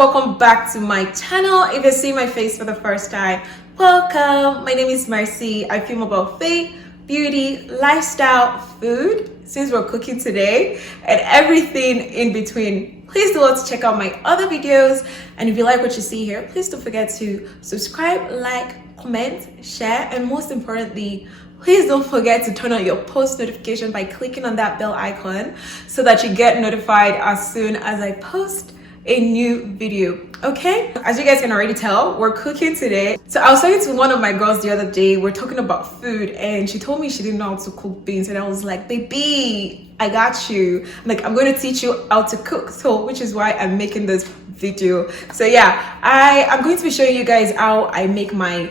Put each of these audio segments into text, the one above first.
welcome back to my channel. If you're seeing my face for the first time, welcome. My name is Mercy. I film about faith, beauty, lifestyle, food, since we're cooking today, and everything in between. Please do want to check out my other videos, and if you like what you see here, please don't forget to subscribe, like, comment, share, and most importantly, please don't forget to turn on your post notification by clicking on that bell icon so that you get notified as soon as I post a new video. Okay, as you guys can already tell, we're cooking today. So I was talking to one of my girls the other day. We're talking about food, and she told me she didn't know how to cook beans, and I was like, baby, I got you. I'm going to teach you how to cook, so which is why I'm making this video. So yeah, I'm going to be showing you guys how I make my,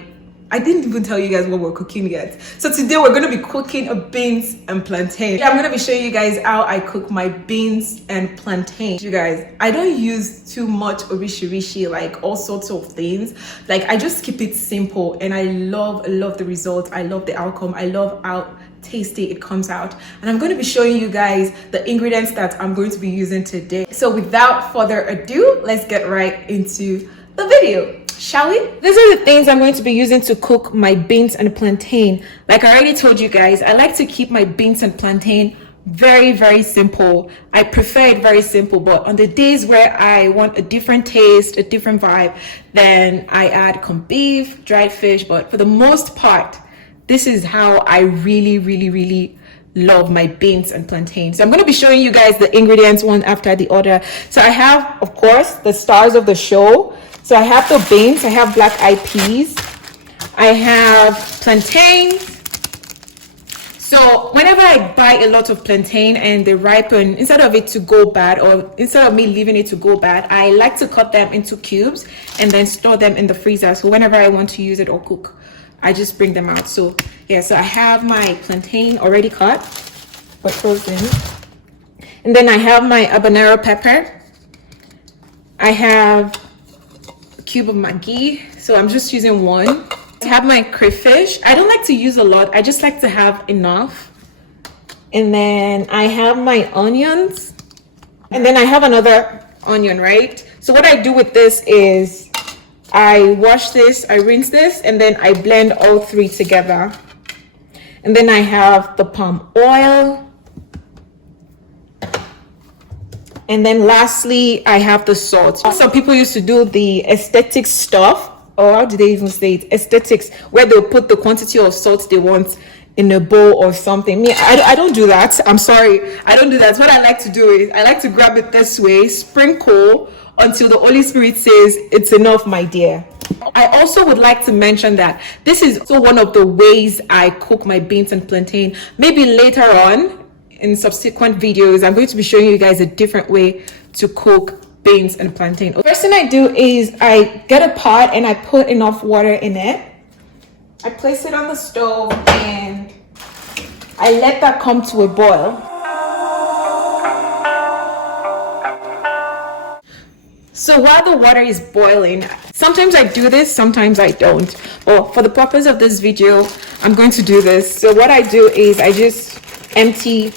I didn't even tell you guys what we're cooking yet. So today we're going to be cooking a beans and plantain. Yeah, I'm going to be showing you guys how I cook my beans and plantain. You guys, I don't use too much orishi, like all sorts of things. Like I just keep it simple, and I love the result. I love the outcome. I love how tasty it comes out, and I'm going to be showing you guys the ingredients that I'm going to be using today. So without further ado, let's get right into the video. Shall we? These are the things I'm going to be using to cook my beans and plantain. Like I already told you guys, I like to keep my beans and plantain very simple. I prefer it very simple, but on the days where I want a different taste, a different vibe, then I add corned beef, dried fish. But for the most part, this is how I really love my beans and plantain. So I'm going to be showing you guys the ingredients one after the other. So I have, of course, the stars of the show. So I have the beans, I have black eyed peas, I have plantains. So whenever I buy a lot of plantain and they ripen, instead of it to go bad, or instead of me leaving it to go bad, I like to cut them into cubes and then store them in the freezer. So whenever I want to use it or cook, I just bring them out. So yeah, so I have my plantain already cut but frozen. And then I have my habanero pepper. I have cube of Maggi, so I'm just using one. I have my crayfish. I don't like to use a lot, I just like to have enough. And then I have my onions, and then I have another onion, right? So what I do with this is I wash this, I rinse this, and then I blend all three together. And then I have the palm oil. And then lastly, I have the salt. Some people used to do the aesthetic stuff, or how do they even say it? Aesthetics, where they'll put the quantity of salt they want in a bowl or something. Me, I don't do that. I'm sorry, I don't do that. What I like to do is I like to grab it this way, sprinkle until the Holy Spirit says, it's enough, my dear. I also would like to mention that this is also one of the ways I cook my beans and plantain. Maybe later on, in subsequent videos, I'm going to be showing you guys a different way to cook beans and plantain. First thing I do is I get a pot and I put enough water in it. I place it on the stove and I let that come to a boil. So while the water is boiling, sometimes I do this, sometimes I don't. Well, for the purpose of this video, I'm going to do this. So what I do is I just empty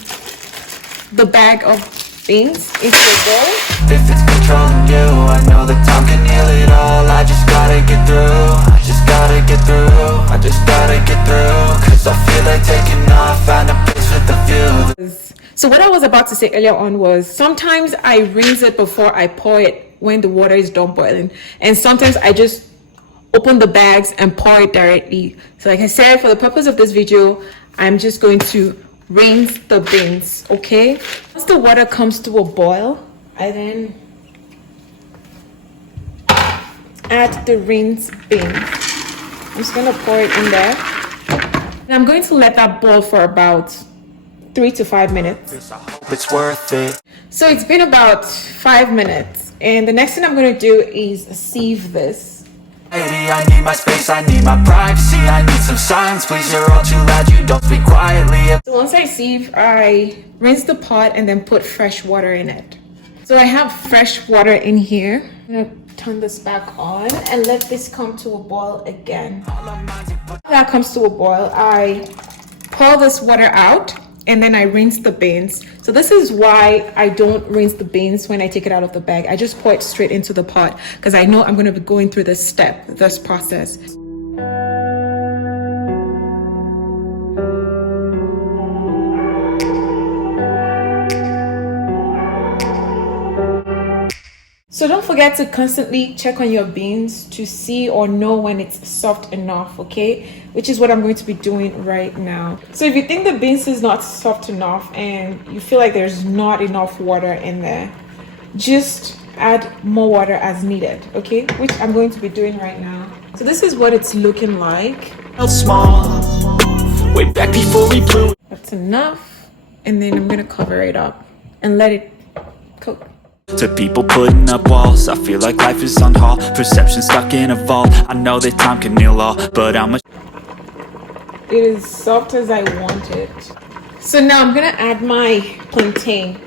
the bag of beans into a bowl. If it's controlling you, I know that time can heal it all. I just gotta get through, I just gotta get through, I just gotta get through, cause I feel like taking off, find a place with a view. So what I was about to say earlier on was sometimes I rinse it before I pour it when the water is done boiling, and sometimes I just open the bags and pour it directly. So like I said, for the purpose of this video, I'm just going to rinse the beans. Okay, once the water comes to a boil, I then add the rinsed beans. I'm just gonna pour it in there, and I'm going to let that boil for about 3 to 5 minutes. I hope it's worth it. So it's been about 5 minutes, and the next thing I'm going to do is sieve this. I need my space, I need my privacy, I need some silence, please, you're all too loud, you don't speak quietly. So once I sieve, I rinse the pot and then put fresh water in it. So I have fresh water in here. I'm gonna turn this back on and let this come to a boil again. When that comes to a boil, I pour this water out and then I rinse the beans. So this is why I don't rinse the beans when I take it out of the bag. I just pour it straight into the pot because I know I'm going to be going through this process. So don't forget to constantly check on your beans to see or know when it's soft enough, okay? Which is what I'm going to be doing right now. So if you think the beans is not soft enough and you feel like there's not enough water in there, just add more water as needed, okay? Which I'm going to be doing right now. So this is what it's looking like. Small, way back before we blew. That's enough. And then I'm gonna cover it up and let it cook. To people putting up walls, I feel like life is on hold. Perception stuck in a vault. I know that time can heal all, but how much? It is soft as I want it. So now I'm gonna add my plantain.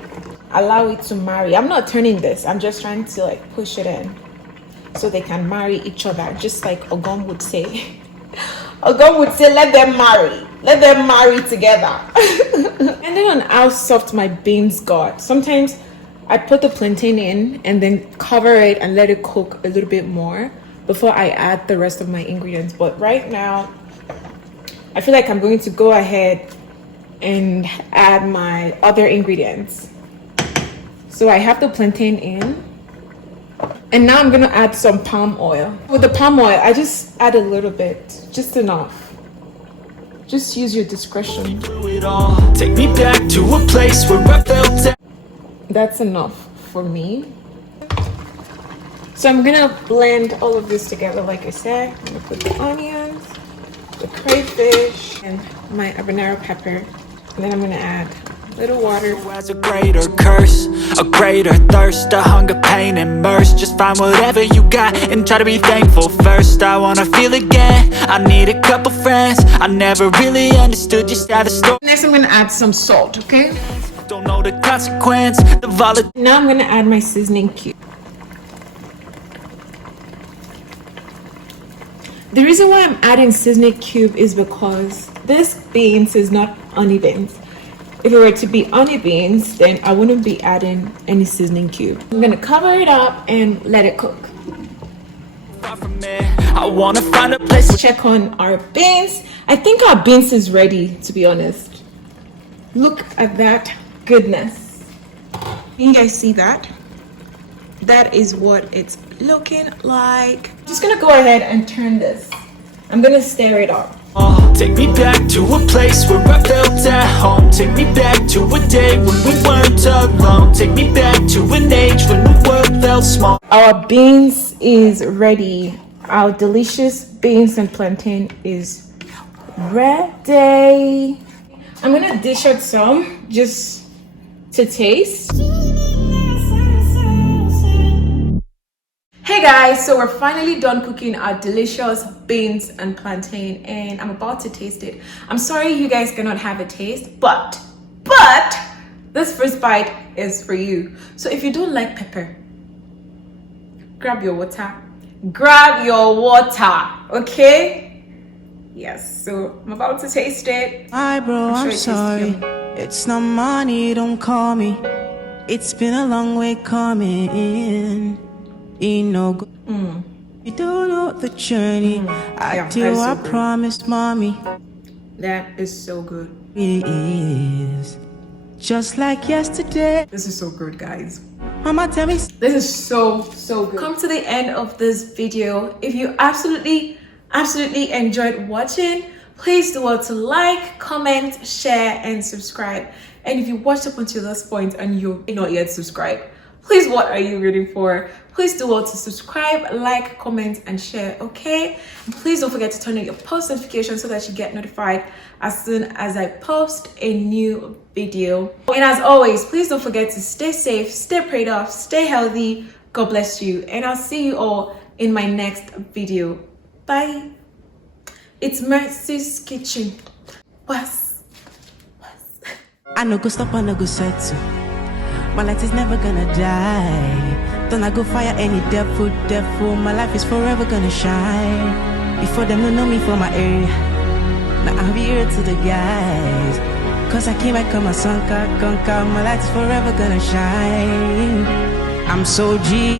Allow it to marry. I'm not turning this. I'm just trying to like push it in so they can marry each other, just like Ogum would say. Ogum would say, let them marry. Let them marry together. Depending on how soft my beans got, sometimes I put the plantain in and then cover it and let it cook a little bit more before I add the rest of my ingredients. But right now, I feel like I'm going to go ahead and add my other ingredients. So I have the plantain in. And now I'm going to add some palm oil. With the palm oil, I just add a little bit, just enough. Just use your discretion. Take me back to a place where I felt. That's enough for me. So I'm gonna blend all of this together. Like I said, I'm gonna put the onions, the crayfish, and my habanero pepper, and then I'm gonna add a little water. As a greater curse, a greater thirst, a hunger, pain, and mercy. Just find whatever you got and try to be thankful first. I wanna feel again. I need a couple friends. I never really understood just how the story. Next, I'm gonna add some salt. Okay. Don't know the consequence, the volatility. Now I'm gonna add my seasoning cube. The reason why I'm adding seasoning cube is because this beans is not honey beans. If it were to be honey beans, then I wouldn't be adding any seasoning cube. I'm gonna cover it up and let it cook. I wanna find a place. Let's check on our beans. I think our beans is ready, to be honest. Look at that goodness. Can you guys see that? That is what it's looking like. I'm just gonna go ahead and turn this. I'm gonna stir it up. Take me back to a place where I felt at home. Take me back to a day when we weren't alone. Take me back to an age when the world felt small. Our beans is ready. Our delicious beans and plantain is ready. I'm gonna dish out some just to taste. Hey guys, so we're finally done cooking our delicious beans and plantain and I'm about to taste it. I'm sorry you guys cannot have a taste, but this first bite is for you. So if you don't like pepper, grab your water. Grab your water, okay? Yes, so I'm about to taste it. Hi bro, I'm sorry. It's not money, don't call me. It's been a long way coming. You know, you don't know the journey. I do, so I promised mommy. That is so good. It is just like yesterday. This is so good, guys. Mama, tell me. This is so good. Come to the end of this video. If you absolutely enjoyed watching, please do well to like, comment, share, and subscribe. And if you watched up until this point and you're not yet subscribed, please, what are you waiting for? Please do well to subscribe, like, comment, and share, okay? And please don't forget to turn on your post notifications so that you get notified as soon as I post a new video. And as always, please don't forget to stay safe, stay prayed up, stay healthy. God bless you. And I'll see you all in my next video. Bye. It's Mercy's Kitchen. Was. I no go stop, I no go settle. My light is never gonna die. Don't I go fire any devil. My life is forever gonna shine. Before them don't know me from my area. Now I'm here to the guys. Cause I came back on my sun, my light is forever gonna shine. I'm so G.